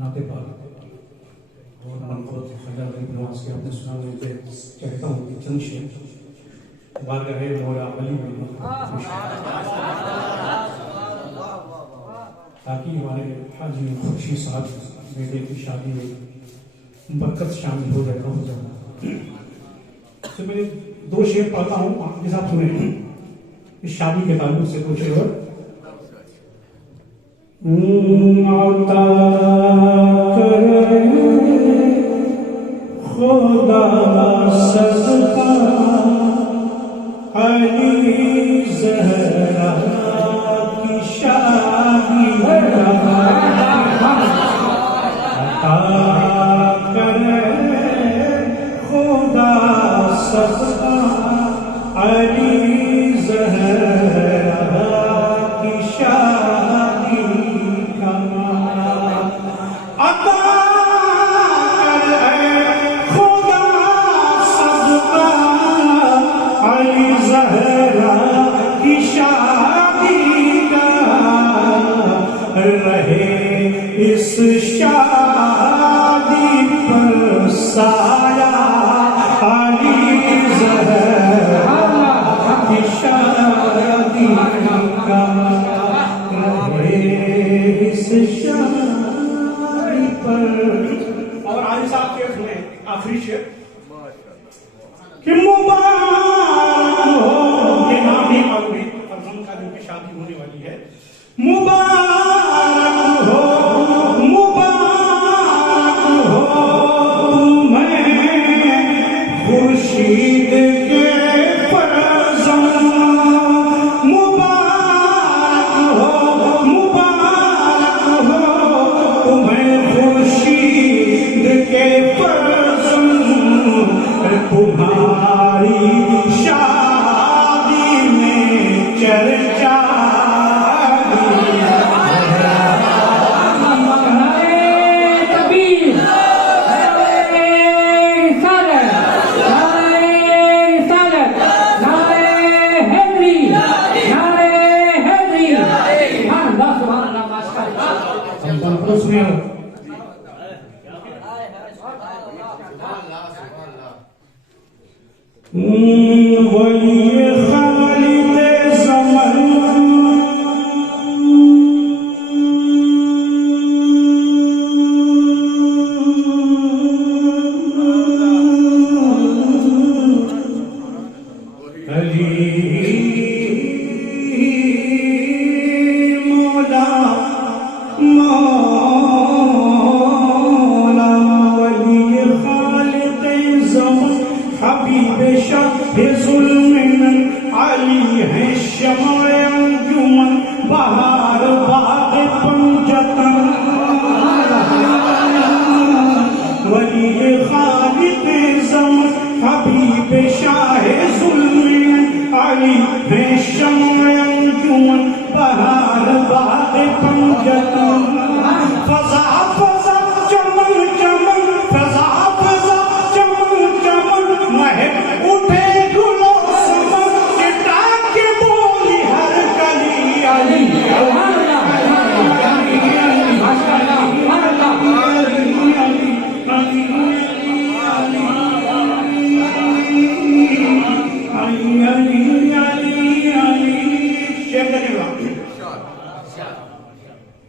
नाते पाल और मनफरत खजान की नमाज के अपने सुनाने पे कहता हूँ कि चंद शेर बारगाह मौला अली में ताकि हमारे हाजी खुर्शी साहब बेटे की शादी में बरकत शामिल हो जाए हो जाना। तो मैं 2 शेर पढ़ता हूँ, आपके साथ सुने इस शादी के ताल्लुक से 2 शेर। आता करे खुदा सदका अली ज़हरा की शादी आता करे खुदा सदका अली ज़हरा की शादी इस शादी पर साया अली ज़हरा की शादी का रहे इस शादी पर। और आली साहब के सुने आखिरी शेर कि मुबारक हो, ये नाम नहीं मालूम है फरजंद का जिनकी शादी होने वाली है। मुबारक हो तुम्हें खुर्शीद के फरजंद। मुबारक हो तुम्हें खुर्शीद के फरजंद। तुम्हारी शादी में चर्चा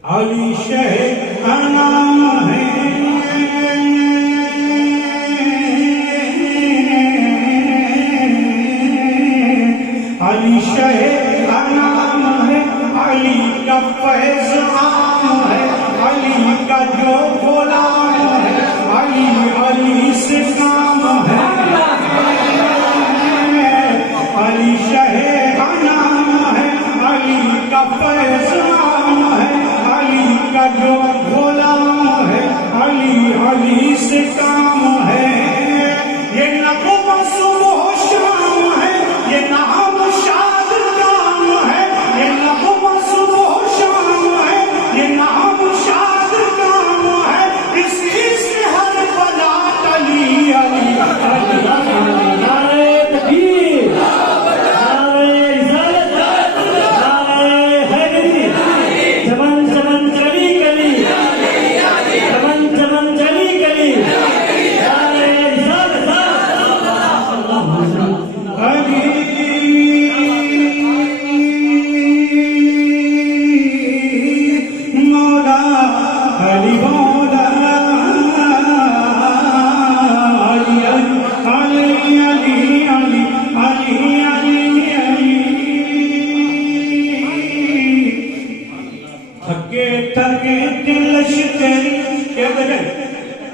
Ali Sheikh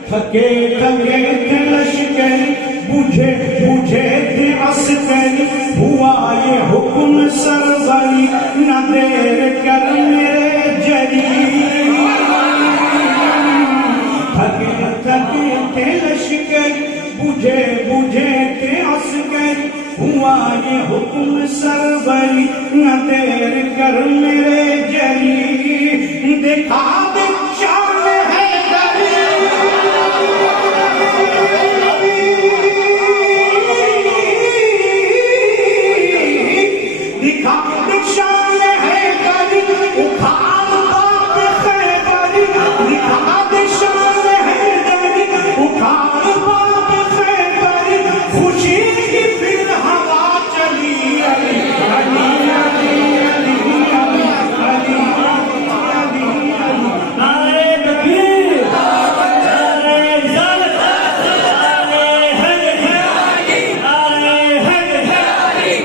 थके थके थे लश्कर, बुझे बुझे थे अस्कर, हुआ ये हुक्म सरवरी, न देर कर मेरे जरी। थके थके थे लश्कर, बुझे बुझे थे अस्कर, हुआ ये हुक्म सरवरी, न देर कर मेरे जरी। देखा शान है दिखा शान है गरी, उखाड़ बाप खैबरी, दिखा शान है गरी, उखाड़ बाप खैबरी, खुशी की फिर हवा चली। अली अली अली अली अली अली अली अली नारे तकबीर, नारे रिसालत, नारे हैदरी, नारे हैदरी।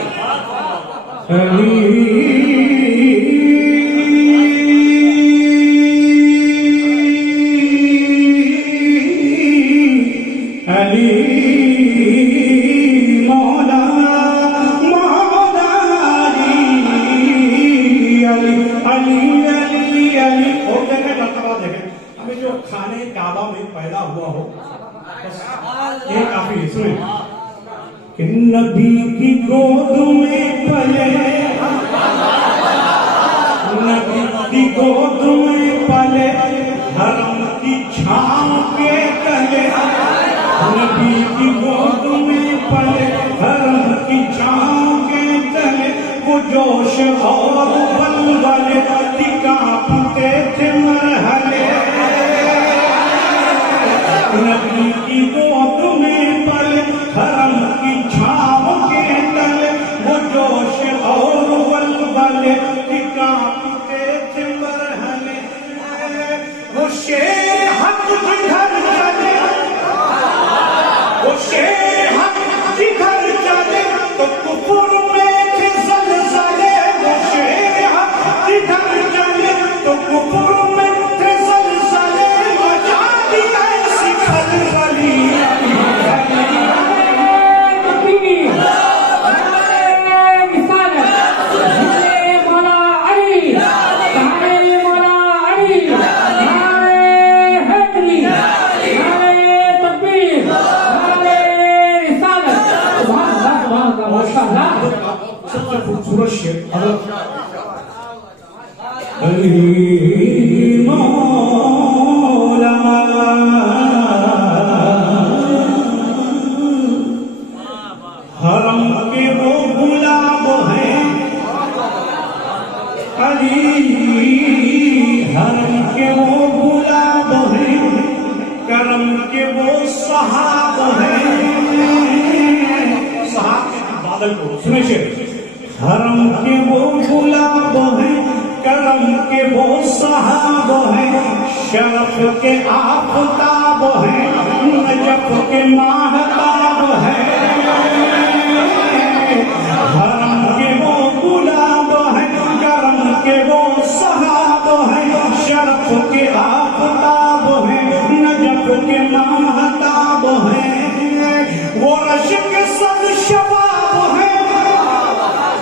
अली मौला मौला अली अली अली अली अली। और देखें मर्तबा देखें, हमें जो खाने काबा में पैदा हुआ हो बस ये काफी है। सुने कि नबी की गोद में पले, नबी की गोद में पले, हरम की छांव के तले, नबी की गोद में पले, हरम की छांव के तले, वो जोश और बलबले कांपते थे मरहले। नबी की गोद में पले, हरम की छांव के तले, वो जोश और बलबले कांपते थे मरहले। वो शेर हक जिधर चले, वो शेर हक जिधर चले, तो कुफर में थे ज़लज़ले। वो शेर हक जिधर चले, तो कुफर में थे ज़लज़ले, मचा दी ऐसी खलबली। सबसे खूबसूरत शेर अली मौला हरम के वो गुलाब हैं, अली हरम के वो गुलाब हैं, करम के वो सहाब हैं। सहाब बादल को सुने शेर, हरम के वो गुलाब हैं, करम के वो सहाब हैं, शरफ के आफताब हैं, नजफ के माहताब हैं। हरम के वो गुलाब हैं, करम के वो सहाब हैं, शरफ के आफताब हैं, नजफ के माहताब हैं। वो रश के सद शबाब हैं,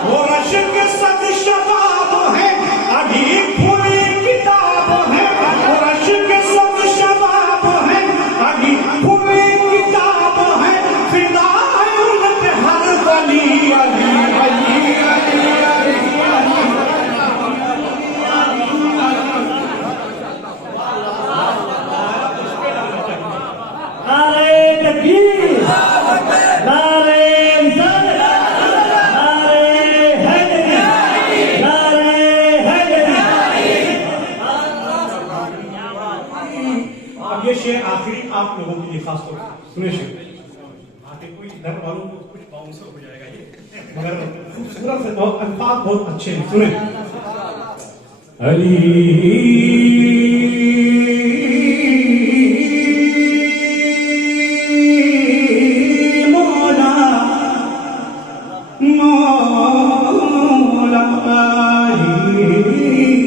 वो रश के सद शबाब हैं, अभी खुली किताब है। वो रश के सद शबाब हैं, अभी खुली किताब है, फिदा है उन पे हर वली। अली अली अली अली नारे तकबीर, नारे ये शेर आखिरी आप लोगों के लिए खास तौर पर सुने शेर। आगे कोई डर वालों को कुछ बाउंसर हो जाएगा ये, मगर खूबसूरत है, बहुत अल्फाज बहुत अच्छे हैं। सुने अली मौला मौला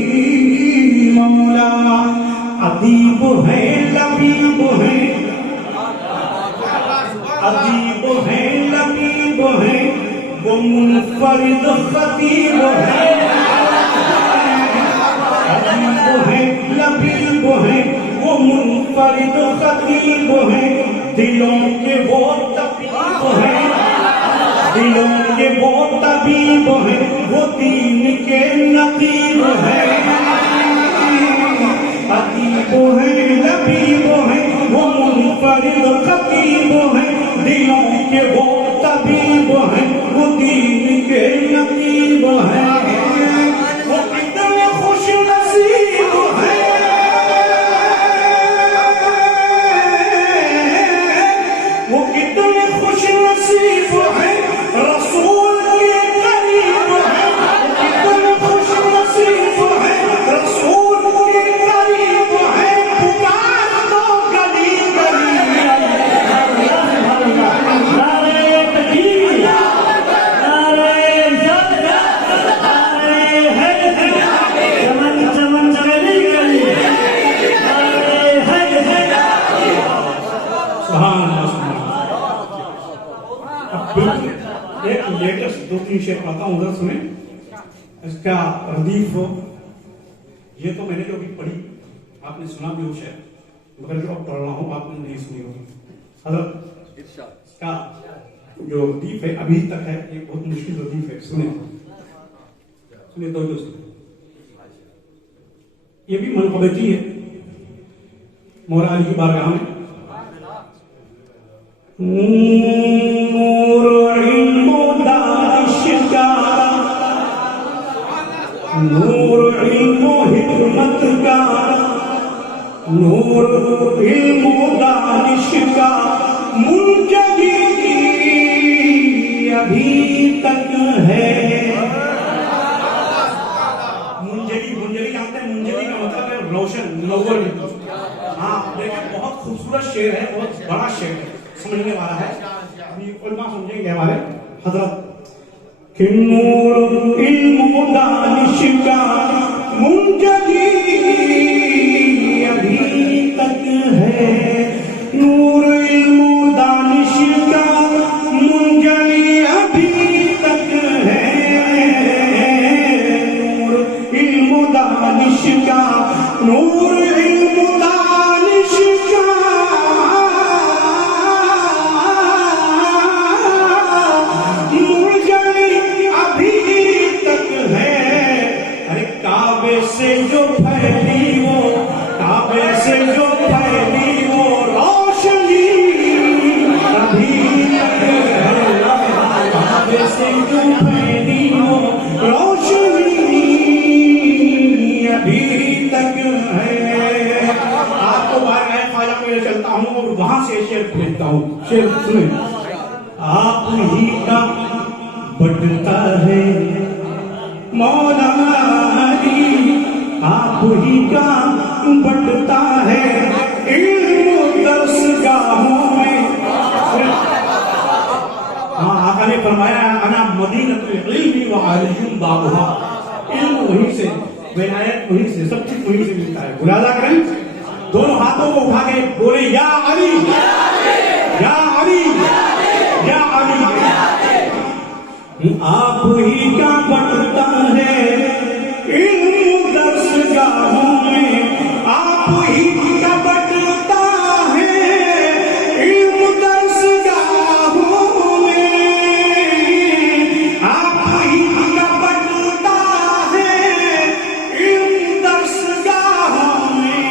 अली मौला, अदीब है लबीब है, अदीब है लबीब है वो मुनफरिद खतीब है, अदीब है लबीब है वो मुनफरिद खतीब है, दिलों के वो तबीब है, दिलों के वो तबीब है, वो दीन के नकीब है, अदीब है लबीब है वो मुनफरिद खतीब है, दिलों के वो तबीब है, वो दीन के नकीब है, वो कितने खुश नसीब है, वो कितने खुश नसीब है, रसूल के करीब है, वो कितने खुश नसीब है, रसूल के करीब है, पुकार दो गली गली, नारे तकबीर, नारे इज्जत, नारे हैदर, चमन चमन चमेली गली, नारे हैदर। सुभान अल्लाह, सुभान अल्लाह। अब बिल्कुल एक लेटेस्ट 2-3 शेर पढ़ता हूँ, उधर सुने इसका रदीफ। ये तो मैंने जो अभी पढ़ी आपने सुना भी हो शायद, मगर जो अब पढ़ रहा हूँ आपने नहीं सुनी होगी। हज़रत इसका जो रदीफ है अभी तक है, एक बहुत मुश्किल रदीफ है, सुने सुने तो ये भी मनक़बती है मौला अली की बारगाह में। नूर इल्म दानिश का, नूर इल्म हिकमत का, नूर इल्म दानिश का मुंजली अभी तक है। मुंजली, मुंजली जानते हैं? मुंजली का मतलब है रोशन, मुनव्वर। हाँ देखिए बहुत खूबसूरत शेर है, बहुत बड़ा शेर है, समझने वाला है, अभी उल्मा समझेंगे हमारे हजरत कि नूर इल्म दानिश का मुंजली अभी तक है, नूर इल्म दानिश का मुंजली अभी तक है, नूर इल्म दानिश का, नूर इल्म दानिश का मुंजली अभी तक है। अरे काबे से जो फैली वो, काबे से जो फैली वो रोशनी अभी तक है, काबे से जो फैली वो रोशनी अभी तक है। आपको बार मैं ख्वाजा में चलता हूँ और वहां से शेर भेजता हूँ, शेर सुने। आप ही का बढ़ता है मौला अली, आप ही का बढ़ता है इल्म दरसगाहों में। हाँ आका ने फरमाया अना मदीनतुल इल्मी व अलियुम बाबुहा, इल्म वहीं से, विलायत वहीं से, सब चीज वहीं से मिलता है। मुलाजा करें, दोनों हाथों को उठा के बोले या अली, या अली, या अली। आप ही का बढ़ता है इल्म दरसगाहों में, आप ही का बढ़ता है इल्म दरसगाहों में, आप ही का बढ़ता है इल्म दरसगाहों में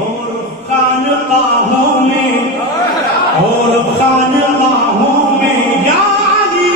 और खानकाहों में, और खानकाहों में या अली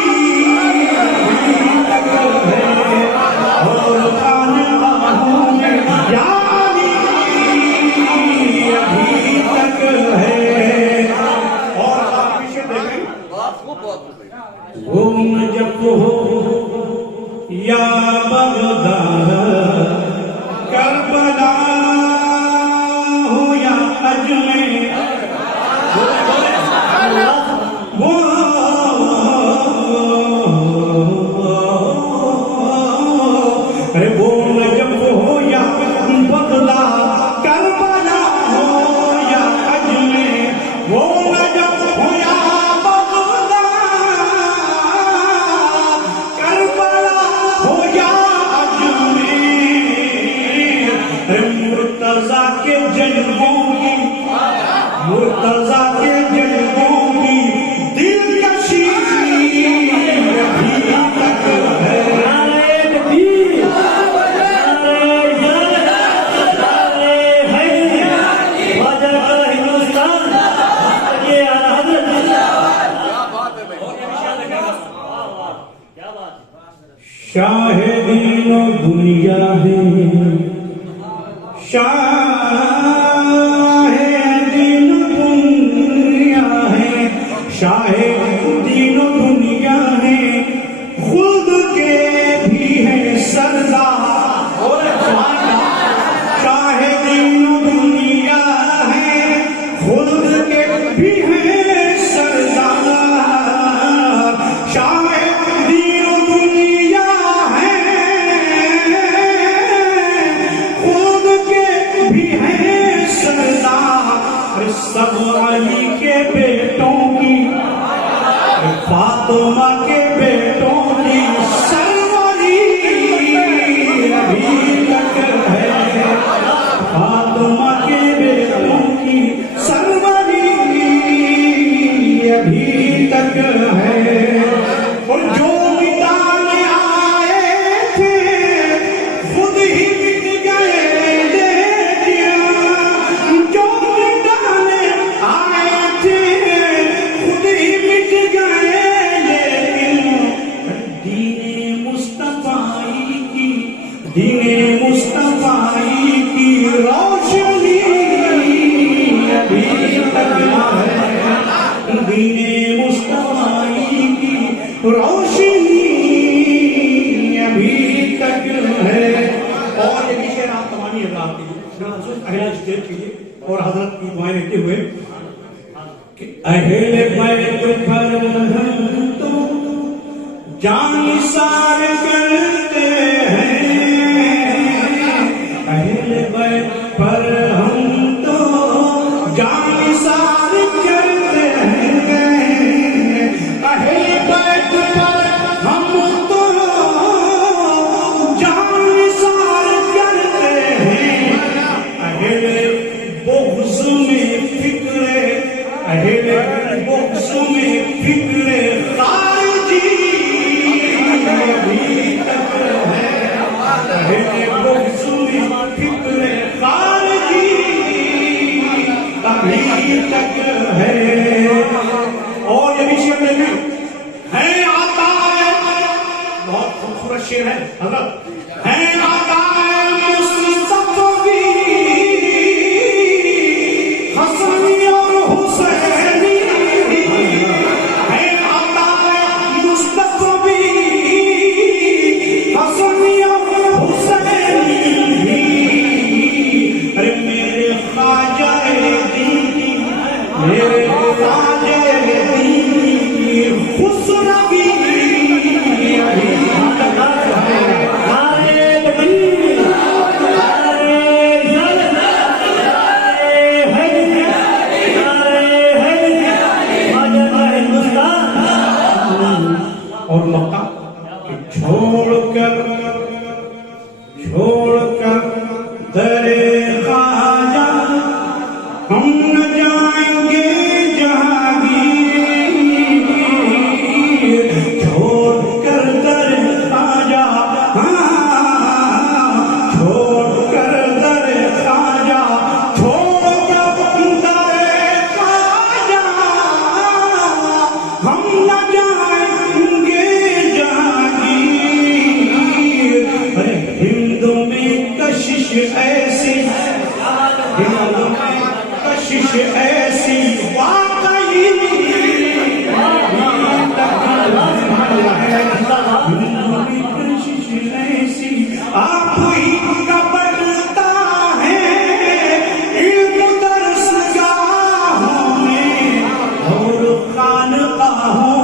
मुर्तजा के जज्बों की दिलकशी अभी तक है। नारे तकबीर, नारे रिसालत, नारे हैदरी, ख्वाजा का हिंदुस्तान, ये आला हज़रत। क्या बात है। शाहे दीनो दुनिया है, शाहे दीनो दुनिया है, शाहे दीनो दुनिया है, खुद के भी है सरदार। शाहे दीनो दुनिया है, खुद के भी है सरदार। शाहे दीनो दुनिया है, खुद के भी है सरदार। सब अली के बेटों की, फातिमा के बेटों की सरवरी अभी तक है। फातिमा के बेटों की सरवरी अभी तक है। और जो मिटाने आए थे खुद ही मिट गए लेकिन, जो मिटाने आए थे खुद ही मिट गए लेकिन, दीने मुस्तफाई की, दीने मुस्तफाई की रोशनी अभी तक है। दीने मुस्तफाई की रोशनी अभी तक है। और ये भी शेर आप तमानी है आपके लिए, अहले स्टेज कीजिए और हजरत की दुआएं लेते हुए कि अहले बैत पर हम तो जानिसार करते हैं। अहले बैत पर हम तो जानिसार करते हैं। अहले बैत पर हम तो जानिसार करते हैं। अहले बुग़्ज़ में फिक्रे, अहले बुग़्ज़ में फिक्रे खारिजी अभी तक है। अहले बुग़्ज़ में फिक्रे खारिजी अभी तक है। और ये भी शेर में है आता है, बहुत खूबसूरत शेर है हजरत। है आता है मुस्तफ़वी, हसनी और हुसैनी। है आता है मुस्तफ़वी, हसनी और हुसैनी। अरे मेरे ख्वाजा दीनी, मेरे ख्वाजा दीनी खुसरवी अभी तक है। नारे तकबीर, नारे रिसालत, नारे हैदरी, नारे हैदरी, ख्वाजा का हिंदुस्तान। और मक्का छोड़कर दरे ख्वाजा हम न जाएंगे जहांगीर। छोड़कर दरे ख्वाजा, छोड़कर दरे ख्वाजा, छोड़कर दरे ख्वाजा हम न जाएंगे जहांगीर। अरे हिंद में कशिश ऐसी, हिंद में कशिश ऐसी वाकई कशिश ऐसी आप ही का बनता है। इल्म दर्सगाहों में और खानकाहों